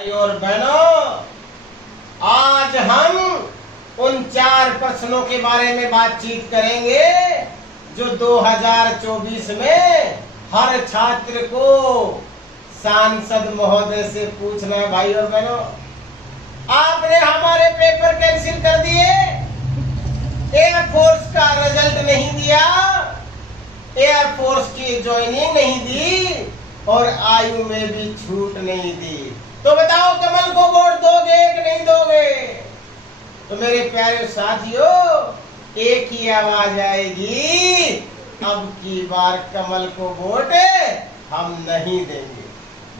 भाई और बहनों, आज हम उन 4 प्रश्नों के बारे में बातचीत करेंगे जो 2024 में हर छात्र को सांसद महोदय से पूछना है। भाई और बहनों, आपने हमारे पेपर कैंसिल कर दिए, एयरफोर्स का रिजल्ट नहीं दिया, एयरफोर्स की ज्वाइनिंग नहीं दी और आयु में भी छूट नहीं दी। तो बताओ, कमल को वोट दोगे कि नहीं दोगे? तो मेरे प्यारे साथियों, एक ही आवाज आएगी, अब की बार कमल को वोट हम नहीं देंगे।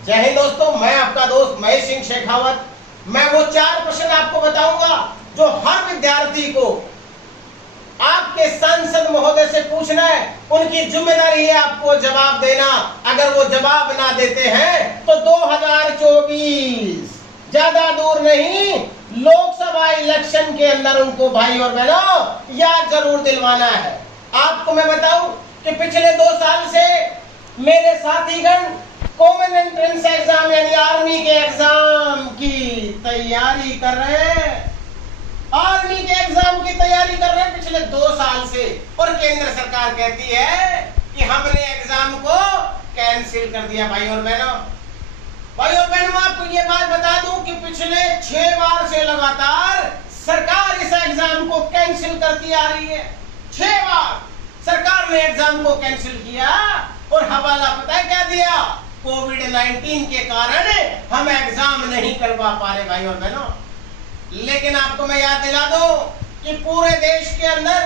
जय हिंद दोस्तों, मैं आपका दोस्त महेश सिंह शेखावत। मैं वो 4 प्रश्न आपको बताऊंगा जो हर विद्यार्थी को आपके सांसद महोदय से पूछना है। उनकी जिम्मेदारी है आपको जवाब देना। अगर वो जवाब ना देते हैं तो 2024 ज्यादा दूर नहीं, लोकसभा इलेक्शन के अंदर उनको भाई और बहनों याद जरूर दिलवाना है। आपको मैं बताऊं कि पिछले 2 साल से मेरे साथीगण कॉमन एंट्रेंस एग्जाम यानी आर्मी के एग्जाम की तैयारी कर रहे हैं। आर्मी के एग्जाम की तैयारी कर रहे हैं पिछले 2 साल से, और केंद्र सरकार कहती है कि हमने एग्जाम को कैंसिल कर दिया। भाई और बहनों, मैं आपको ये बात बता दूं कि पिछले 6 बार से लगातार सरकार इस एग्जाम को कैंसिल करती आ रही है। 6 बार सरकार ने एग्जाम को कैंसिल किया और हवाला पता है क्या दिया? कोविड-19 के कारण हम एग्जाम नहीं करवा पा रहे। भाई और बहनों, लेकिन आपको मैं याद दिला दूं कि पूरे देश के अंदर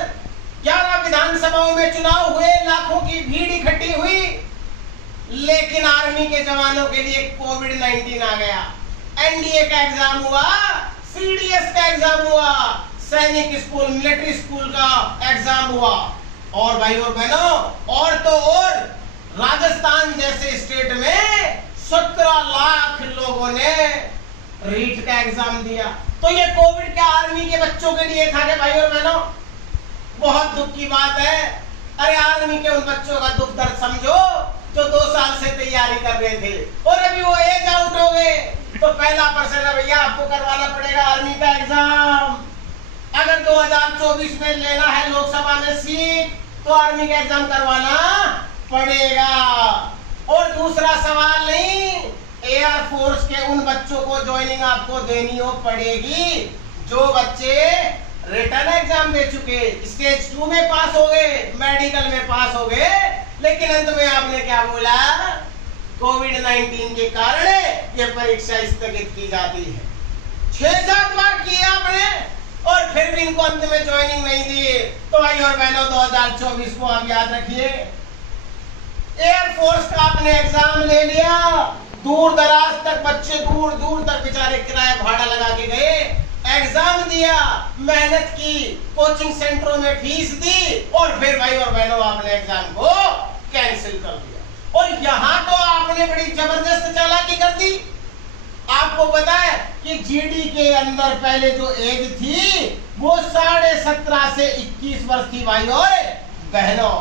11 विधानसभाओं में चुनाव हुए, लाखों की भीड़ इकट्ठी हुई, लेकिन आर्मी के जवानों के लिए कोविड-19 आ गया। एनडीए का एग्जाम हुआ, सीडीएस का एग्जाम हुआ, सैनिक स्कूल, मिलिट्री स्कूल का एग्जाम हुआ, और भाई और बहनों, और तो और राजस्थान जैसे स्टेट में 17 लाख लोगों ने रीट का एग्जाम दिया। तो ये कोविड क्या आर्मी के बच्चों के लिए था क्या? भाई और बहनों, बहुत दुख की बात है। अरे आर्मी के उन बच्चों का दुख दर्द समझो जो 2 साल से तैयारी कर रहे थे और अभी वो एज आउट हो गए। तो पहला प्रश्न है, भैया आपको करवाना पड़ेगा आर्मी का एग्जाम। अगर 2024 में लेना है लोकसभा में सीट तो आर्मी का एग्जाम करवाना पड़ेगा। और दूसरा सवाल नहीं, एयरफोर्स के उन बच्चों को ज्वाइनिंग आपको देनी हो पड़ेगी जो बच्चे रिटर्न एग्जाम दे चुके, स्टेज 2 में पास हो गए, मेडिकल में पास हो गए, लेकिन अंत में आपने क्या बोला? कोविड-19 के कारण ये परीक्षा स्थगित की जाती है। 6-7 बार किया आपने और फिर भी इनको अंत में ज्वाइनिंग नहीं दी। तो भाई और बहनों, 2024 को आप याद रखिए, एयरफोर्स का आपने एग्जाम ले लिया, दूर दराज तक बच्चे दूर दूर तक बेचारे किराया भाड़ा लगा के गए, एग्जाम दिया, मेहनत की, कोचिंग सेंटरों में फीस दी, और फिर भाई और बहनों आपने एग्जाम को कैंसिल कर दिया। और यहाँ तो आपने बड़ी जबरदस्त चालाकी कर दी। आपको पता है कि जीडी के अंदर पहले जो एज थी वो 17.5 से 21 वर्ष थी। भाई और बहनों,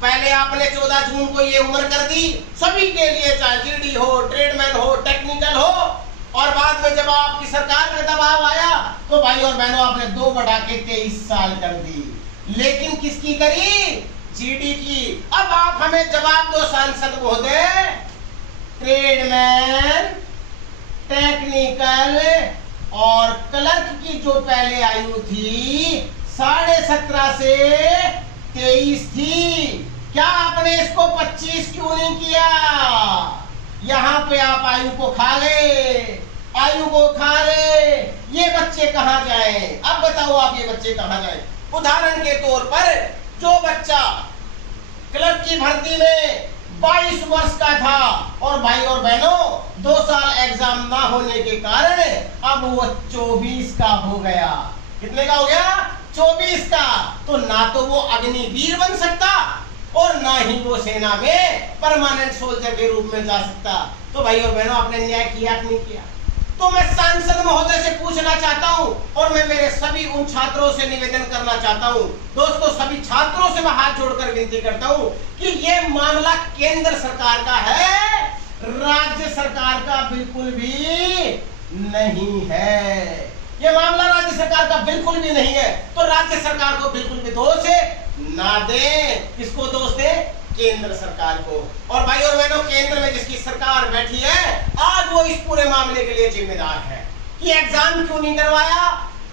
पहले आपने 14 जून को ये उम्र कर दी सभी के लिए, चाहे जीडी हो, ट्रेडमैन हो, टेक्निकल हो, और बाद में जब आपकी सरकार में दबाव आया तो भाई और बहनों आपने 2 बढ़ा के 23 साल कर दी। लेकिन किसकी करी? जीडी की। अब आप हमें जवाब दो सांसद महोदय, ट्रेडमैन, टेक्निकल और क्लर्क की जो पहले आयु थी 17.5 से 23 थी, क्या आपने इसको 25 क्यों नहीं किया? यहाँ पे आप आयु को खा गए, आयु को खा गए। ये बच्चे कहाँ जाएं? अब बताओ आप, ये बच्चे कहाँ जाएं? उदाहरण के तौर पर जो बच्चा क्लर्क की भर्ती में 22 वर्ष का था और भाई और बहनों 2 साल एग्जाम ना होने के कारण अब वो 24 का हो गया। कितने का हो गया? 24 का। तो ना तो वो अग्निवीर बन सकता और ना ही वो सेना में परमानेंट सोल्जर के रूप में जा सकता। तो भाई और बहनों, आपने न्याय किया कि नहीं किया? तो मैं सांसद महोदय से पूछना चाहता हूं और मैं मेरे सभी उन छात्रों से निवेदन करना चाहता हूं, दोस्तों सभी छात्रों से मैं हाथ जोड़कर विनती करता हूं कि ये मामला केंद्र सरकार का है, राज्य सरकार का बिल्कुल भी नहीं है। ये मामला राज्य सरकार का बिल्कुल भी नहीं है। तो राज्य सरकार को बिल्कुल भी दोष ना दें। किसको दोष दें? केंद्र सरकार को। और भाई और बहनों, केंद्र में जिसकी सरकार बैठी है आज वो इस पूरे मामले के लिए जिम्मेदार है कि एग्जाम क्यों नहीं करवाया,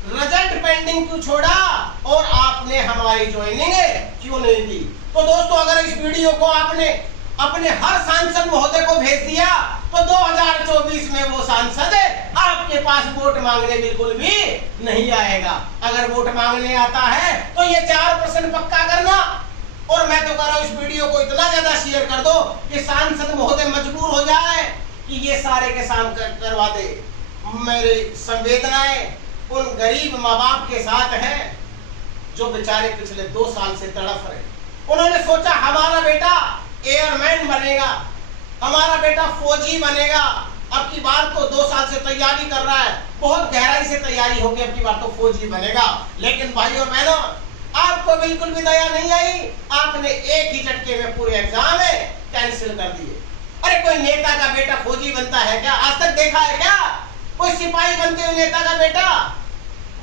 रिजल्ट पेंडिंग क्यों छोड़ा और आपने हमारी ज्वाइनिंग क्यों नहीं दी। तो दोस्तों, अगर इस वीडियो को आपने अपने हर सांसद महोदय को भेज दिया तो 2024 में वो सांसद आपके पास वोट मांगने बिल्कुल भी नहीं आएगा। अगर वोट मांगने आता है तो ये 4% पक्का करना। और मैं तो कह रहा हूं, इस वीडियो को इतना ज्यादा शेयर कर दो कि सांसद महोदय मजबूर हो जाए कि ये सारे के साम करवा दे। मेरी संवेदनाएं उन गरीब माँ बाप के साथ है जो बेचारे पिछले 2 साल से तड़प रहे। उन्होंने सोचा हमारा बेटा एयरमैन बनेगा, हमारा बेटा फौजी बनेगा। अब की बार तो 2 साल से तैयारी कर रहा है, बहुत गहराई से तैयारी होगी, अब की बार तो फौजी बनेगा। लेकिन भाई और बहनों, आपको बिल्कुल भी दया नहीं आई। आपने एक ही झटके में पूरे एग्जाम कैंसिल कर दिए। अरे कोई नेता का बेटा फौजी बनता है क्या? आज तक देखा है क्या कोई सिपाही बनते हुए नेता का बेटा?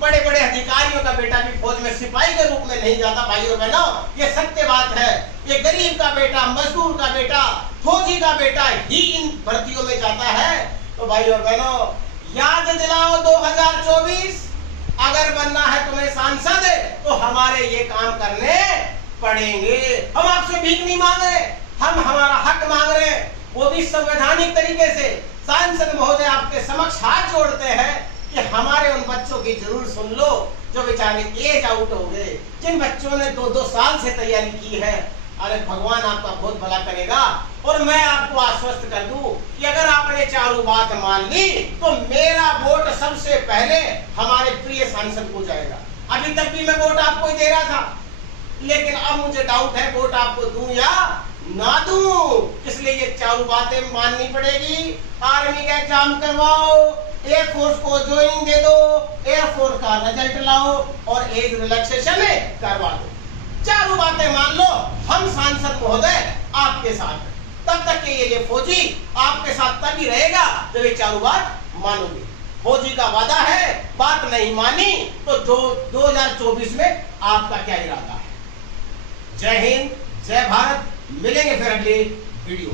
बड़े बड़े अधिकारियों का बेटा भी फौज में सिपाही के रूप में नहीं जाता। भाई और बहनों, ये सत्य बात है। ये गरीब का बेटा, मजदूर का बेटा, फौजी का बेटा ही इन भर्तियों में जाता है। तो भाई और बहनों, याद दिलाओ 2024 अगर बनना है तुम्हें सांसद तो हमारे ये काम करने पड़ेंगे। हम आपसे भीख नहीं मांग रहे, हम हमारा हक मांग रहे हैं, वो भी संवैधानिक तरीके से। सांसद महोदय आपके समक्ष हाथ जोड़ते हैं कि हमारे उन बच्चों की जरूर सुन लो जो बेचारे एज आउट हो गए, जिन बच्चों ने 2-2 साल से तैयारी की है। अरे भगवान आपका बहुत भला करेगा। और मैं आपको आश्वस्त कर दूं कि अगर आपने चारों बात मान ली तो मेरा वोट सबसे पहले हमारे प्रिय सांसद को जाएगा। अभी तक भी मैं वोट आपको ही दे रहा था, लेकिन अब मुझे डाउट है वोट आपको दूं या ना दूं। इसलिए ये चारों बातें माननी पड़ेगी। आर्मी का एग्जाम करवाओ, एयरफोर्स को ज्वाइनिंग दे दो, एयरफोर्स का रिजल्ट लाओ और एज रिलैक्सेशन करवा दो। चारों बातें मान लो, हम सांसद महोदय आपके साथ हैं। तब तक के ये फौजी आपके साथ तभी रहेगा जब ये चारों बात मानोगे। फौजी का वादा है, बात नहीं मानी तो 2024 में आपका क्या इरादा है? जय हिंद, जय भारत। मिलेंगे फिर अगले वीडियो।